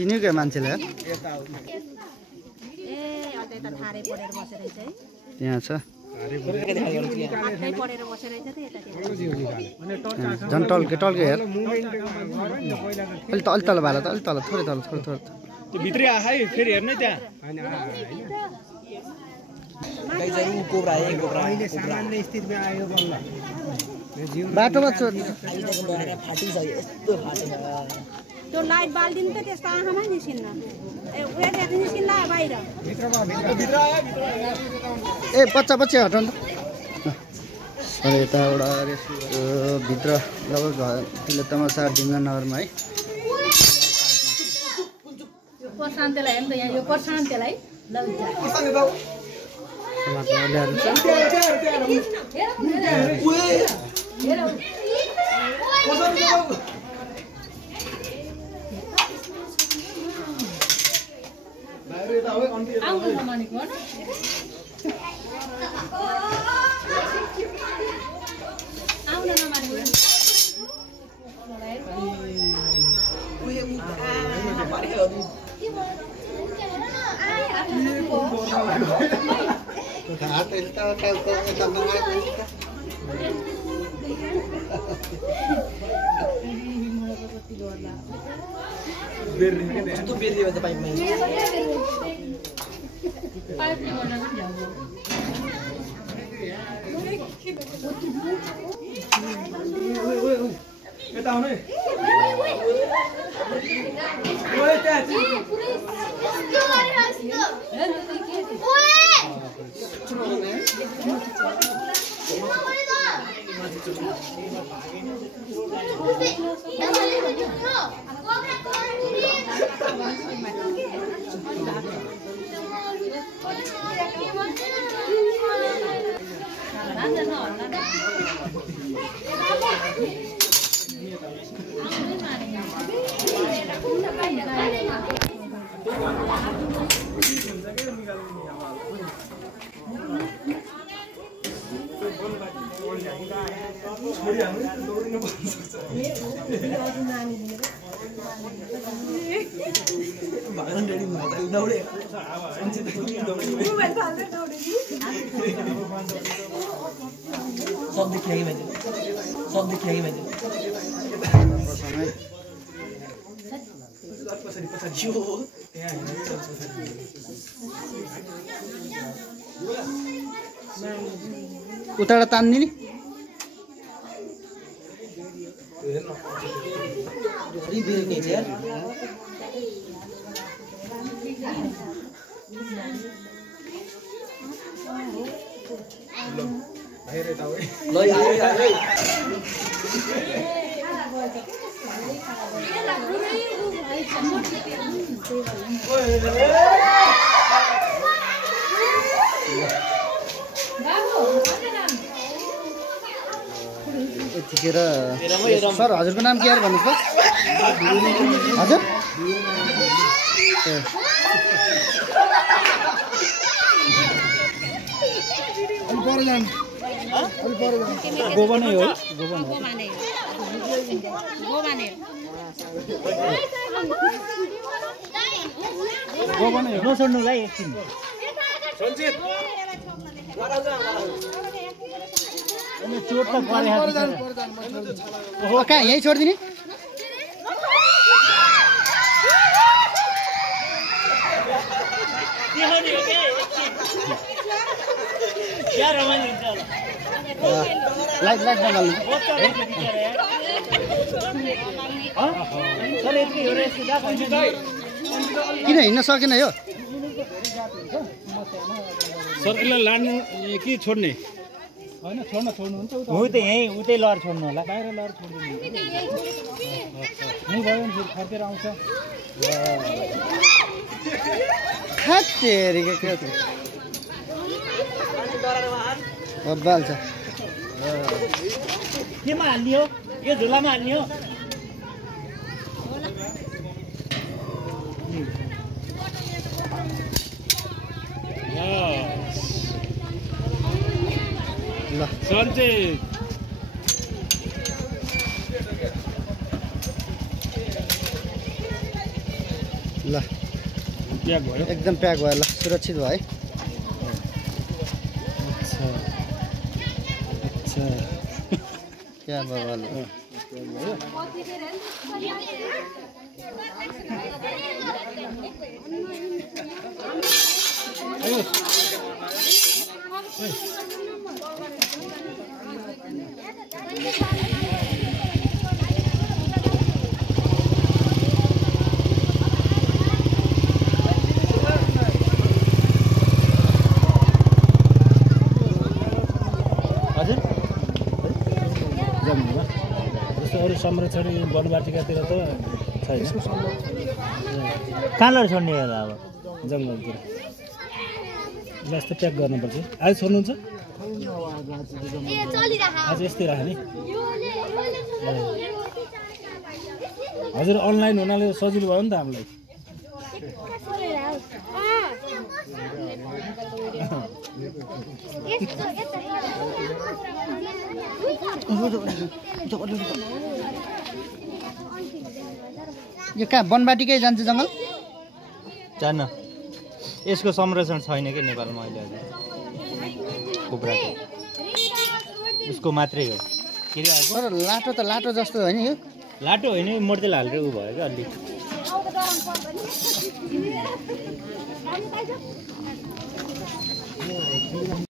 चिनेको मान्छेले त्यहाँ छ झन् टल्के हेर अलि तल भाला त अलि तल थोरै तल थोरै त्यो भित्रै आए फेरि हेर्नै त्यहाँ बाटोमा त्यो लाइट बाल्दिन त त्यस्तो आँखामै निस्किन्न निस्किन्न बाहिर ए बच्चा हटाउनु त यताबाट भित्र लगभग तिलोत्तमा ढुङ्गा नगरमा है प्रशान्तलाई हेर्नु त यहाँ यो प्रशान्तलाई उताबाट तान्ने नि यतिखेर सर हजुरको नाम के यार भन्नुहोस् त हजुर गोबनै हो गोबनै हो नछोड्नुलाई एकछिन सञ्चित चोट त कहाँ यहीँ छोडिदिने लाइट नबाल्नु किन हिँड्न सकेन यो सर यसलाई लाने कि छोड्ने होइन छोड्नुहुन्छ त यहीँ उतै लहर छोड्नु होला बाहिर लहर छोड्दिनु यहीँ भयो भने फेरि फर्केर आउँछ बाल्छ केमा हाल्ने हो यो झोलामा हाल्ने हो सञ्चित ल प्याक भयो एकदम प्याक भयो ल सुरक्षित भयो है अच्छा अच्छा क्या बाबा ल हजुर जम्मूमा जस्तो अरू संरक्षण वनवाटिकातिर त छैन कहाँ लगेर छोड्ने होला अब जङ्गलतिर ल यस्तो प्याक गर्नुपर्छ आज छोड्नुहुन्छ आज यस्तै राख्ने हजुर अनलाइन हुनाले सजिलो भयो नि त हामीलाई यो कहाँ वनवाटिकै जान्छ जङ्गल जान्न यसको संरक्षण छैन कि नेपालमा अहिले अझै कुखुराको उसको मात्रै हो के अरे आएको तर लाटो जस्तो होइन यो लाटो होइन मोर्तेल हालेर उ भयो क्या अलि